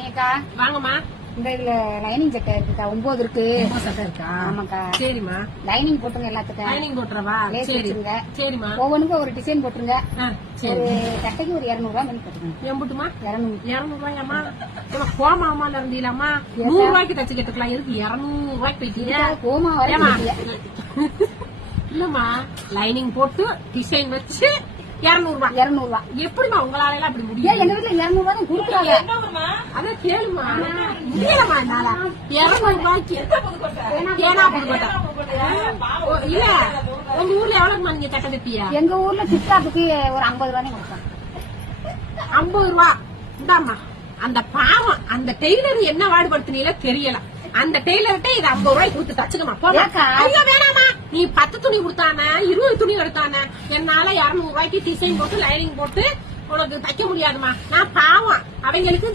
ரமணியக்கா வாங்கம்மா. இந்த இதுல லைனிங் சட்டை இருக்குக்கா 9 இருக்கு. சட்டை இருக்கா? ஆமாக்கா. சரிம்மா. லைனிங் போட்டுங்க எல்லாத்துக்கும். லைனிங் போட்டுறவா? சரிங்க. சரிம்மா. ஒவ்வொன்றுக்கும் ஒரு டிசைன் போட்டுருங்க. சரி. ஒரு சட்டைக்கு ஒரு 200 ரூபாய் பண்ணி போட்டுருங்க. எம்புட்டுமா? 200 ரூபாயாமா? கோமாமால இருந்தீங்களாமா? 100 ரூபாய்க்கு தச்சு கேட்டுக்கலாம். இருக்கு 200 ரூபாய்க்கு போயிட்டீங்க. கோமா வர இல்லம்மா, லைனிங் போட்டு டிசைன் வச்சு 200 ரூபாய். 200 ரூபாய் எப்படிமா உங்களால எல்லாம் அப்படி முடியும்? எங்க வீட்டுல 200 ரூபாய் தான் கொடுக்குறாங்க. அதான் கேளுமா, முடியலமா என்னால 200 ரூபாய்க்கு. ஏனா புதுக்கோட்டை இல்ல, உங்க ஊர்ல எவ்வளவுமா நீங்க சட்டை தைப்பியா? எங்க ஊர்ல டிப்டாப்புக்கு ஒரு 50 ரூபாய் கொடுப்பாங்க. 50 ரூபாய் இந்தாமா. அந்த பாவம் அந்த டெய்லர் என்ன வாடுபடுத்தினீங்களோ தெரியல. அந்த டெய்லர்கிட்ட இது 50 ரூபாய் கொடுத்து தச்சுக்கமா போமா. ஐயோ வேணாமா, நீ 10 துணி கொடுத்தானே 20 துணி எடுத்தானே, என்னால 200 ரூபாய்க்கு டிசைன் போட்டு லைனிங் போட்டு உனக்கு தைக்க முடியாதுமா. நான் பாவம் அவங்களுக்கு